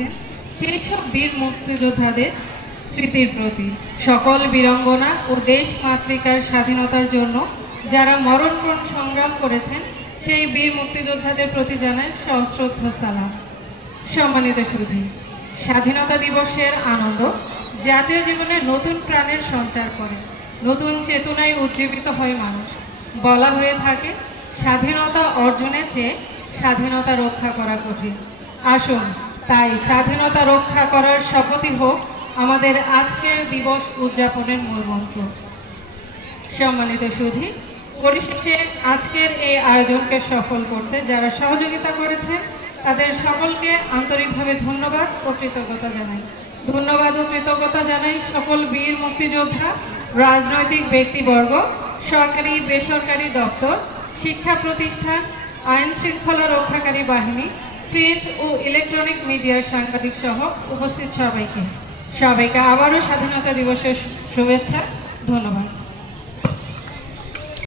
করেছেন সেই সব বীর মুক্তিযোদ্ধাদের স্মৃতির প্রতি। সকল বীরাঙ্গনা ও দেশ মাতৃকার স্বাধীনতার জন্য যারা মরণপণ সংগ্রাম করেছেন সেই বীর মুক্তিযোদ্ধাদের প্রতি জানায় সশ্রদ্ধ সালাম। সম্মানিত সুধী, স্বাধীনতা দিবসের আনন্দ জাতীয় জীবনে নতুন প্রাণের সঞ্চার করে, নতুন চেতনায় উজ্জীবিত হয় মানুষ। বলা হয়ে থাকে, স্বাধীনতা অর্জনের চেয়ে স্বাধীনতা রক্ষা করা কঠিন। আসুন তাই স্বাধীনতা রক্ষা করার শপথই হোক আমাদের আজকের দিবস উদযাপনের মূল মন্ত্র। সম্মানিত সুধী, পরিশেষে আজকের এই আয়োজনকে সফল করতে যারা সহযোগিতা করেছেন তাদের সকলকে আন্তরিকভাবে ধন্যবাদ ও কৃতজ্ঞতা জানাই। ধন্যবাদ ও কৃতজ্ঞতা জানাই সকল বীর মুক্তিযোদ্ধা, রাজনৈতিক ব্যক্তিবর্গ, সরকারি বেসরকারি দপ্তর, শিক্ষা প্রতিষ্ঠান, আইন শৃঙ্খলা রক্ষাকারী বাহিনী, প্রিন্ট ও ইলেকট্রনিক মিডিয়ার সাংবাদিক সহ উপস্থিত সবাইকে আবারও স্বাধীনতা দিবসের শুভেচ্ছা। ধন্যবাদ।